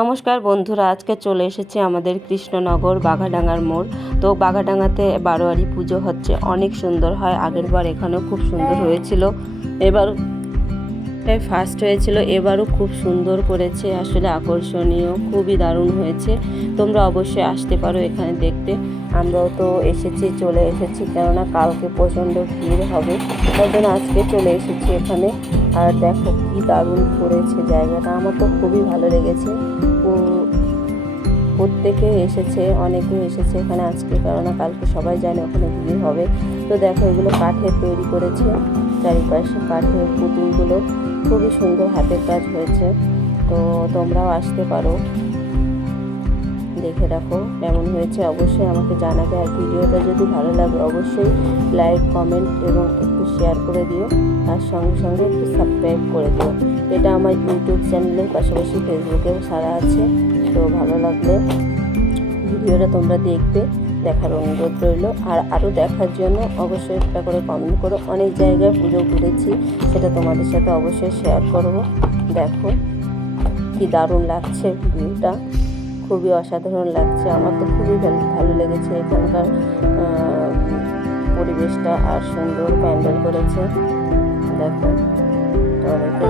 নমস্কার বন্ধুরা, আজকে চলে এসেছি আমাদের কৃষ্ণনগর বাঘাডাঙ্গার মোড়। তো বাঘাডাঙ্গাতে বারোয়ারি পুজো হচ্ছে, অনেক সুন্দর হয়। আগের বার এখানেও খুব সুন্দর হয়েছিল, এবার ফার্স্ট হয়েছিল, এবারও খুব সুন্দর করেছে। আসলে আকর্ষণীয়, খুবই দারুণ হয়েছে। তোমরা অবশ্যই আসতে পারো এখানে দেখতে। আমরাও তো চলে এসেছি, কেননা কালকে প্রচণ্ড ভিড় হবে, তার জন্য আজকে চলে এসেছি এখানে। আর দেখো কি দারুণ করেছে জায়গাটা, আমার তো খুবই ভালো লেগেছে। প্রত্যেকে এসেছে, অনেকে এসেছে এখানে আজকে, কেননা কালকে সবাই জানে ওখানে ভিড় হবে। তো দেখো এগুলো কাঠের তৈরি করেছে, চারিপাশে কাঠের পুতুলগুলো খুবই সুন্দর হাতের কাজ হয়েছে। তো তোমরাও আসতে পারো, দেখে রাখো কেমন হয়েছে, অবশ্যই আমাকে জানাবে। আর ভিডিওটা যদি ভালো লাগে অবশ্যই লাইক, কমেন্ট এবং একটু শেয়ার করে দিও, আর সঙ্গে সঙ্গে একটু সাবস্ক্রাইব করে দিও। এটা আমার ইউটিউব চ্যানেলের পাশাপাশি ফেসবুকেও ছাড়া আছে। তো ভালো লাগলে ভিডিওটা তোমরা দেখবে, দেখার অনুরোধ রইল। আর আরও দেখার জন্য অবশ্যই একটা করে কমেন্ট করো। অনেক জায়গায় পুজো ঘুরেছি, সেটা তোমাদের সাথে অবশ্যই শেয়ার করবো। দেখো কি দারুণ লাগছে, ভিউটা খুবই অসাধারণ লাগছে। আমার তো খুবই ভালো লেগেছে এখানকার পরিবেশটা, আর সুন্দর প্যান্ডেল করেছে। দেখো তো অনেকে